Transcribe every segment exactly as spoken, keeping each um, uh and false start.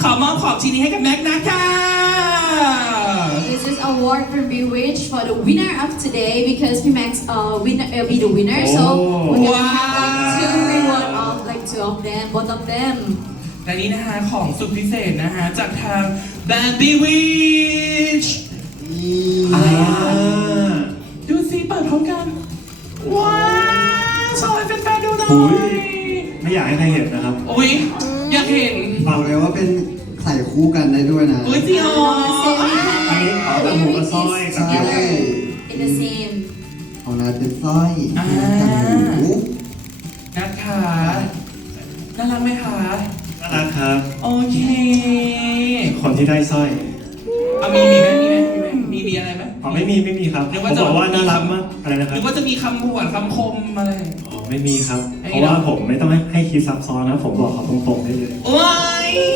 ขอมอบของชิ้นนี้ให้กับแม็กนะค่ะ This is award from Bewitch for the winner of today because P Max uh winner will be the winner. So we're gonna have like two reward of like two of them, both of them. และนี้นะคะของสุดพิเศษนะคะจากทางแบรนด์ Bewitch อะไรอ่ะดูสิเปิดพร้อมกันว้าวชอบให้แฟนๆดูหน่อยหุยไม่อยากให้ใครเห็นนะครับโอ้ยอยากเห็นบอกเลยว่าเป็นใส่คู่กันได้ด้วยนะโอ้ยจริงเหรอ So we can อันนี้ like อ๋อแต่หมูกับสร้อย wear กับ this เกี่ยว together in the same. ของนัดเป็นสร้อยอ่าต่างหูนะคะน่ารักไหมคะน่ารักครับโอเคคนที่ได้สร้อยเอามีมีไหมมีไหมมีไหมมีมีอะไรไหมอ๋อไม่มีไม่มีครับนึกผว่าม จะบอกว่าน่ารักมากอะไรนะคหรับรือว่าจะมีคำบวชคำคมอะไรอ๋อไม่มีครับไอ้เพราะว่าผมไม่ต้องให้ให้คิดซับซ้อนนะผมบอกเขาตรงๆได้เลยว้าย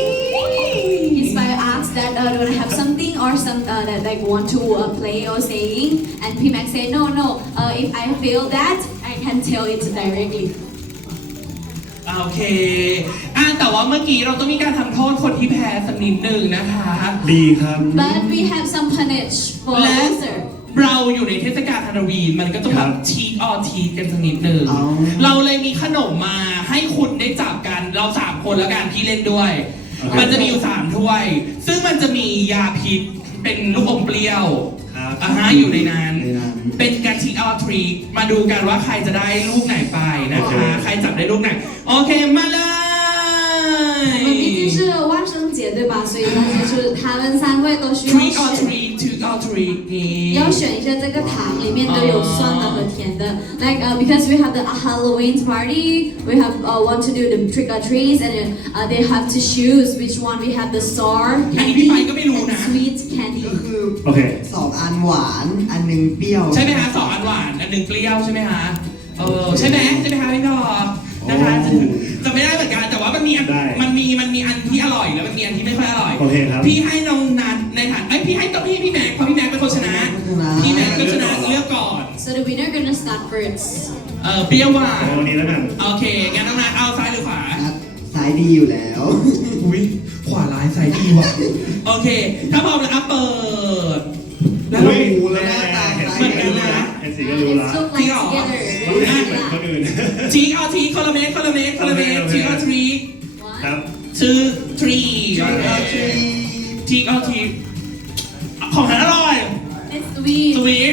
Inspire asks that uh, they wanna have something or some uh, that like want to uh, play or saying, and P Max say no no. Uh, if I feel that, I can tell it directly. โอเคอ่ะแต่ว่าเมื่อกี้เราต้องมีการทำโทษคนที่แพ้สักนิดหนึ่งนะคะดีครับ But we have some punish for และ loser. เราอยู่ในเทศกาลฮาโลวีนมันก็ต้องแบบทีออทีกันสักนิดหนึ่งเอาเราเลยมีขนมมาให้คุณได้จับกันเราสามคนแล้วกันที่เล่นด้วย มันจะมีอยู่สามถ้วย ซึ่งมันจะมียาพิษเป็นลูกอมเปรี้ยวครับอ่าฮะอยู่ในนั้นในนั้นเป็นการทีออทรีมาดูกันว่าใครจะได้ลูกไหนไปนะคะ ใครจับได้ลูกไหน โอเคมาเลย我们毕竟是万圣节对吧？所以大家就是他们三位都需 Trick 要 or 选。 treat trick or treat นี่要选一下这个糖里面都有酸的和甜的，like uh, because we have the Halloween party, we have uh, want to do the trick or treats, and uh, they have to choose which one we have the sour อันนี้พี่ candy ไปก็ไม่รู้ and นะ sweet candy. ก็คือโอเคสองอันหวานอันหนึ่งเปรี้ยวใช่ไหมฮะสองอันหวานอันหนึ่งเปรี้ยวใช่ไหมฮะเออใช่ไหมใช่ไหมฮะพี่พอนะคะโอ้จะไม่ได้เหมือนกันแต่ว่ามันมีอันได้มันมีมันมีอันที่อร่อยแล้วมันมีอันที่ไม่ค่อยอร่อยโอเคครับพี่ให้น้องนัทในฐานไอ้ยพี่ให้ตัวพี่พี่แม็กเพราะพี่แม็กเป็นคนชนะ พี่แม็กเป็นคนชนะเลือกก่อน So the winner gonna start first. เออเปรี้ยวหวานเอาวันนี้แล้วกันโอเคงั้นน้องนัทเอาซ้ายหรือขวานัดสายดีอยู่แล้วอุ้ยขวาร้ายซ้ายดีว่ะโอเคถ้าพร้อมแล้วอ่ะเปิดแล้วเราอุ๊ยโอ้โหแล้วหน้าตาเห็นเหมืสีอนก็กันรู้นะละเห็นสี Uh, ก็รู้ละ it's look like Three or- together. รู้ Very ไม่เหมือน good. คนอื่นทีเอาทีคนละเม็ดคนละเม็ดคนละเม็ดโอเคทีโอเอาเคทรี One. ครับชื่อทรี Trick or treat ทีเอาทีของหาอร่อย It's sweet. สวีท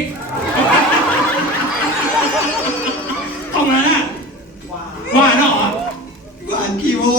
ของนั้นอะหวานเหรอหวานกี่โมง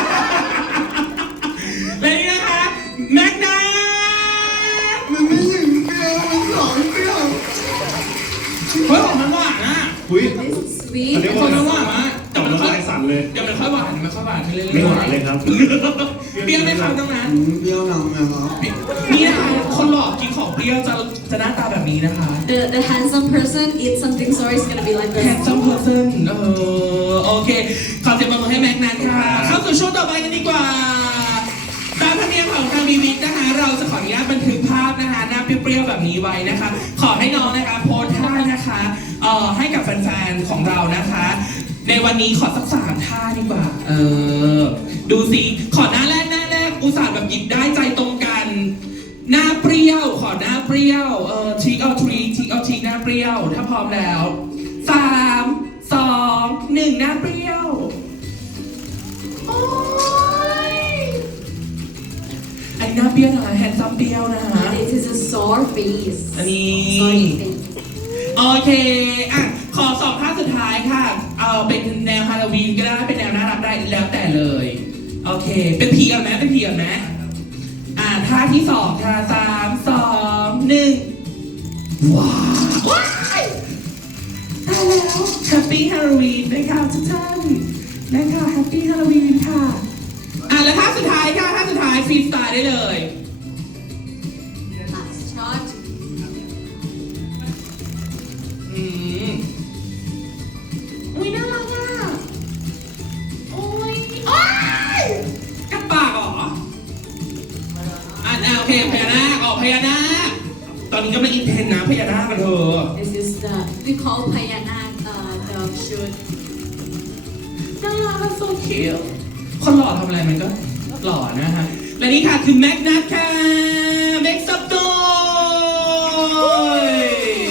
และนี่นะคะแมกนามันไม่ถึงเปรี้ยวมันสองเปรี้ยวเฮ้ยของมันหวานอะอุ้ย This is อันนี้ sweet. ของมันหวานมากจับเดี๋ยวมันน้ำค่อยลายสั่นเลยเดี๋ยวมันค่อยหวานมันค่อยหวานไปเรื่อยๆไม่หวานเลยครับเปรี้ยวไหมครับตรงนั้นอืมเปรี้ยวนำนะครับนี่นะคะคนหลอกกินของเปรี้ยวจะจะหน้าตาแบบนี้นะคะ The the handsome person eat something sour is gonna be like แฮน this. ซัมเพอร์เซนเออโอเค ขอเสียงปรบมือให้แม็กนัทค่ะ เข้าสู่ช่วงต่อไปกันดีกว่า ตามธรรมเนียมของทางบีวิกนะคะ เราจะขออนุญาตบันทึกภาพนะคะ หน้าเปรี้ยวๆแบบนี้ไว้นะคะ ขอให้น้องนะคะโพสท่านะคะเอ่อให้กับแฟนๆของเรานะคะ ในวันนี้ขอสักสามท่าดีกว่า เออ ดูสิ ขอหน้าแรกหน้าแรกอุตส่าห์แบบหยิบได้ใจตรงกัน หน้าเปรี้ยว ขอหน้าเปรี้ยว เออทีเอาทรีทีเอาทีหน้าเปรี้ยว ถ้าพร้อมแล้วสามสองหนึ่งหน้าเปรี้ยว โอ้ยอันนี้หน้าเปรี้ยวนะคะแฮนซัมเปรี้ยวนะคะ This is a sour face. อันนี้ Sorry face. โอเค อ่ะ ขอสองท่าสุดท้ายค่ะ เอาเป็นแนวฮาโลวีนก็ได้ เป็นแนวน่ารักได้แล้วแต่เลย โอเค เป็นผีก่อนไหมเป็นผีก่อนไหมอ่ะท่าที่สองค่ะสามสองหนึ่งว้าวว้ายตายแล้วแฮปปี้ฮาโลวีนนะคะทุกท่านนะคะแฮปปี้ฮาโลวีนค่ะ อ่ะ แล้วท่าสุดท้ายค่ะท่าสุดท้ายฟรีสไตล์ได้เลย Last shot. อืมอุ้ยน่ารักอ่ะโอ้ยโอ้ยกัดปากเหรออ่ะอ่ะโอเคพญานาคออกพญานาคตอนนี้ก็ไม่อินเทนนะพญานาคกันเถอะ This is the we call Payanak uh, the shoot. น่ารัก so cute คนหล่อทำอะไรมันก็หล่อนะฮะและนี่ค่ะคือแม็กนัทค่ะแม็กซับโดย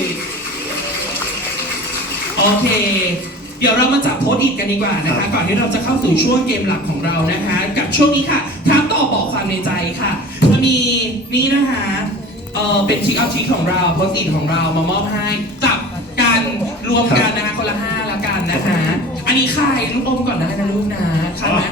โอเค เดี๋ยวเรามาจับโพสต์อิทกันดีกว่านะคะ ก่อนที่เราจะเข้าสู่ช่วงเกมหลักของเรานะคะ กับช่วงนี้ค่ะถามตอบบอกความในใจค่ะจะมีนี่นะคะเออเป็นชิคเอาชิคของเราโพสต์อิทของเรามามอบให้จับกันรวมกันนะคะคนละห้าละกันนะคะ อันนี้ใครลูกอมก่อนได้นะลูกนะใครไหม